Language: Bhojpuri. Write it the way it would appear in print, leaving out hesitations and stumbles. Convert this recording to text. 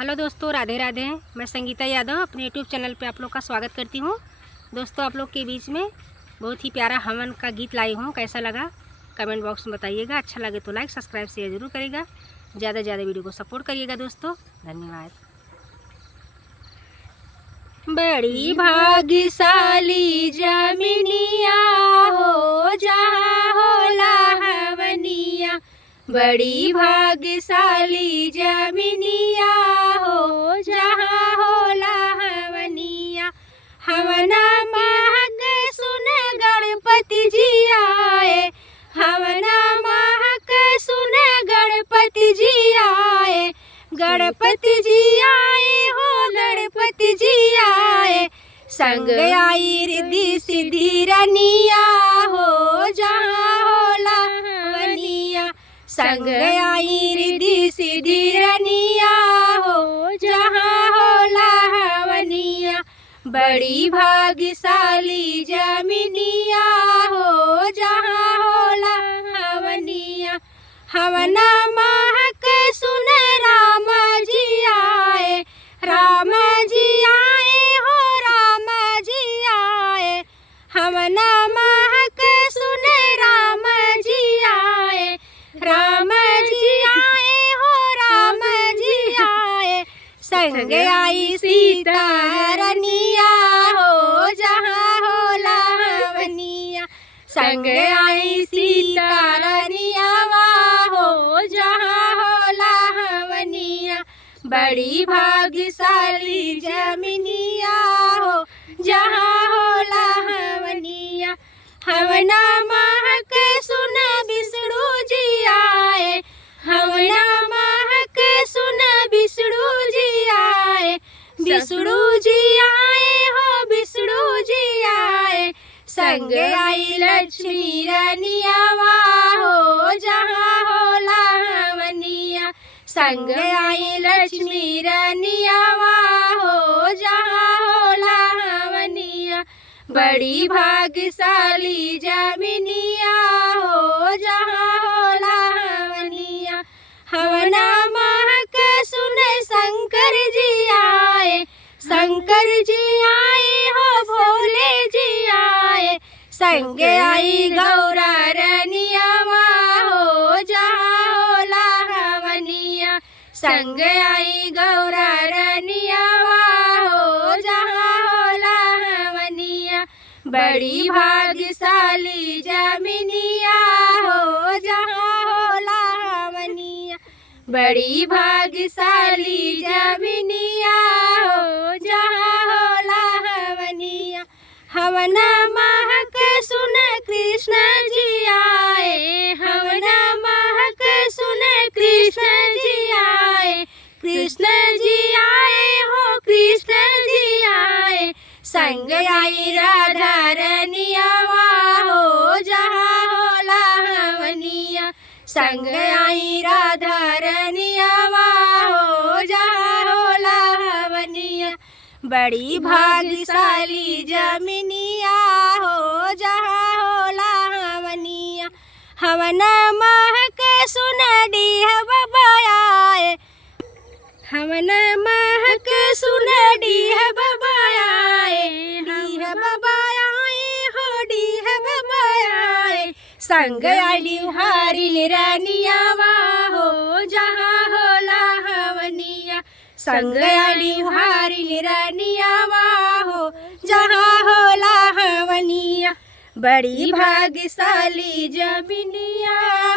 हेलो दोस्तों, राधे राधे। मैं संगीता यादव अपने यूट्यूब चैनल पे आप लोग का स्वागत करती हूँ। दोस्तों, आप लोग के बीच में बहुत ही प्यारा हवन का गीत लाई हूँ। कैसा लगा कमेंट बॉक्स में बताइएगा। अच्छा लगे तो लाइक सब्सक्राइब शेयर जरूर करिएगा। ज़्यादा से ज़्यादा वीडियो को सपोर्ट करिएगा दोस्तों। धन्यवाद। बड़ी भाग्यशाली जमीनिया हो जहाँ होला हवनिया, बड़ी भाग्यशाली जमीनिया हो जहाँ होला हवनिया। हवना महक सुन गणपति जी आए, हवना महक सुन गणपति जी आए। गणपति जी आए हो गणपति जी आए, संग आई रिद्धि सिद्धि रनिया हो जहाँ होला हवनिया। संग आई रिद्धि सिद्धि रनिया हो जहाँ होला हवनिया। बड़ी भाग्यशाली जमीनिया हो जहाँ होला हवनिया। हवना महक सुन राम जी आए, राम जी आए हो राम जी आए। हवना महक सुन राम जी आए, राम जी आए हो राम जी आए। संग आई सीता रनिया हो जहाँ होला हवनिया। संग आई सीता रनिया हो जहाँ होला हवनिया। बड़ी भाग्यशाली जमीनिया हो जहाँ होला हवनिया। हवना महक सुन विष्णु जी आए, हवना महक सुन विष्णु जी आए। विष्णु जी आए हो विष्णु जी आए। संग आई लक्ष्मी रनिया हो जहाँ होला हवनिया। संग आई लक्ष्मी रनिया हो जहाँ होला हवनिया। बड़ी भाग्यशाली जमीनिया हो जहाँ होला हवनिया। हवना महक सुन शंकर जी आए, शंकर जी आए हो भोले जी आए। संग आई गौरा रनिया हो जहाँ होला हवनिया। संग आई गौरा रनिया हो जहाँ होला हवनिया। बड़ी भाग्यशाली जमीनिया हो जहाँ होला हवनिया। बड़ी भाग्यशाली जमीनिया हो जहाँ होला हवनिया। हवना महक सुन कृष्ण जी आए, हवना महक सुन कृष्ण जी आए। कृष्ण जी आए हो कृष्ण जी आए। संग आई राधा रनिया हो जहाँ होला हवनिया। संग आई राधा रनिया हो जहाँ होला हवनिया। बड़ी भाग्यशाली जमीनिया हो जहाँ होला हवनिया। हवना महक सुन डीह बाबा आए, हवना महक सुन डीह बाबा आए। डीह बाबा आए हो डीह बाबा आए। संग आई हारिल रनिया हो जहाँ होला हवनिया। संग आई हारिल रनिया हो जहाँ होला हवनिया। बड़ी भाग्यशाली जमीनिया